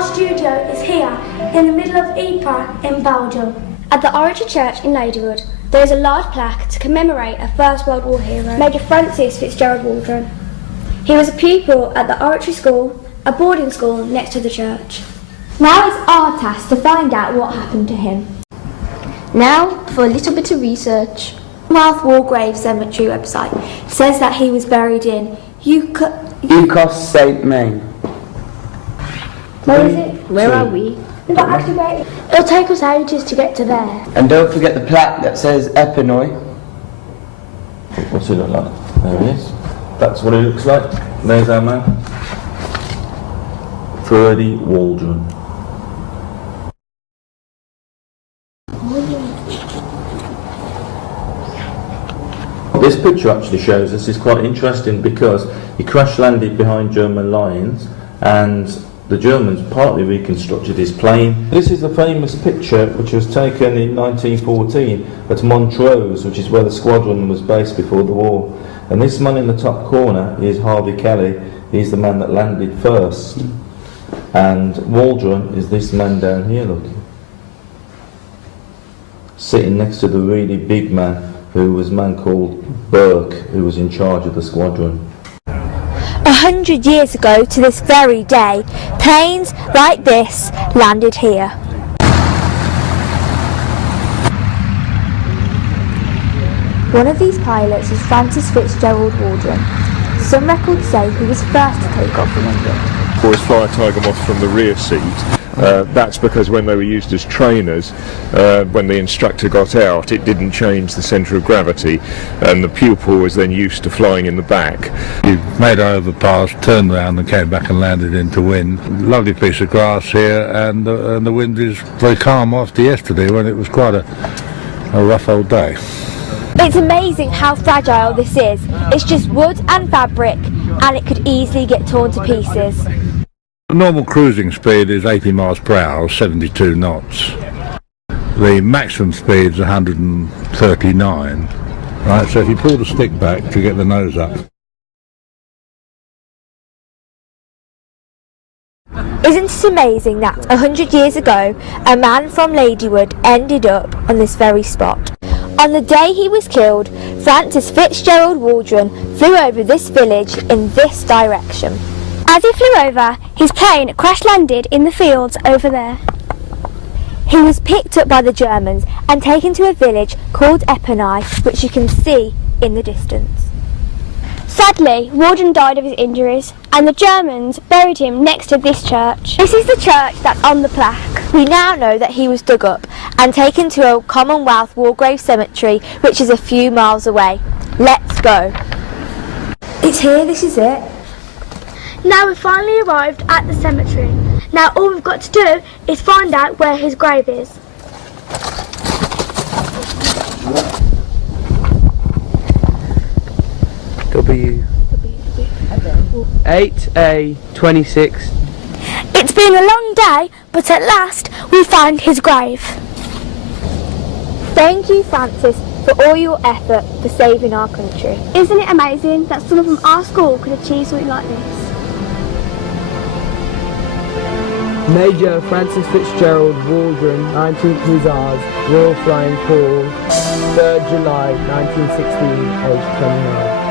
Our studio is here, in the middle of Ypres in Belgium. At the Oratory Church in Ladywood, there is a large plaque to commemorate a First World War hero, Major Francis Fitzgerald Waldron. He was a pupil at the Oratory School, a boarding school next to the church. Now it's our task to find out what happened to him. Now for a little bit of research. Commonwealth War Grave Cemetery website says that he was buried in Ukos St. Main. Where is it? Where are we? But actually, wait. It'll take us ages to get to there. And don't forget the plaque that says Epinoi. What's he look like? There he is. That's what he looks like. There's our man. Freddie Waldron. This picture actually shows us is quite interesting because he crash landed behind German lines and the Germans partly reconstructed his plane. This is a famous picture which was taken in 1914 at Montrose, which is where the squadron was based before the war. And this man in the top corner is Harvey Kelly. He's the man that landed first. And Waldron is this man down here, look. Sitting next to the really big man, who was a man called Burke, who was in charge of the squadron. 100 years ago to this very day, planes like this landed here. One of these pilots was Francis Fitzgerald Waldron. Some records say he was first to take off from England. Boys fly a tiger moth from the rear seat. That's because when they were used as trainers, when the instructor got out, it didn't change the centre of gravity, and the pupil was then used to flying in the back. He made an overpass, turned around and came back and landed into wind. Lovely piece of grass here, and the wind is very calm after yesterday when it was quite a rough old day. It's amazing how fragile this is. It's just wood and fabric, and it could easily get torn to pieces. The normal cruising speed is 80 miles per hour, 72 knots. The maximum speed is 139. Right, so if you pull the stick back to get the nose up. Isn't it amazing that 100 years ago, a man from Ladywood ended up on this very spot? On the day he was killed, Francis Fitzgerald Waldron flew over this village in this direction. As he flew over, his plane crash-landed in the fields over there. He was picked up by the Germans and taken to a village called Amiens, which you can see in the distance. Sadly, Waldron died of his injuries, and the Germans buried him next to this church. This is the church that's on the plaque. We now know that he was dug up and taken to a Commonwealth War Grave Cemetery, which is a few miles away. Let's go. It's here, this is it. Now we've finally arrived at the cemetery. Now all we've got to do is find out where his grave is. W 8A26. It's been a long day, but at last we find his grave. Thank you, Francis, for all your effort for saving our country. Isn't it amazing that someone from our school could achieve something like this? Major Francis Fitzgerald Waldron, 19th Hussars, Royal Flying Corps, 3rd July 1916, aged 29.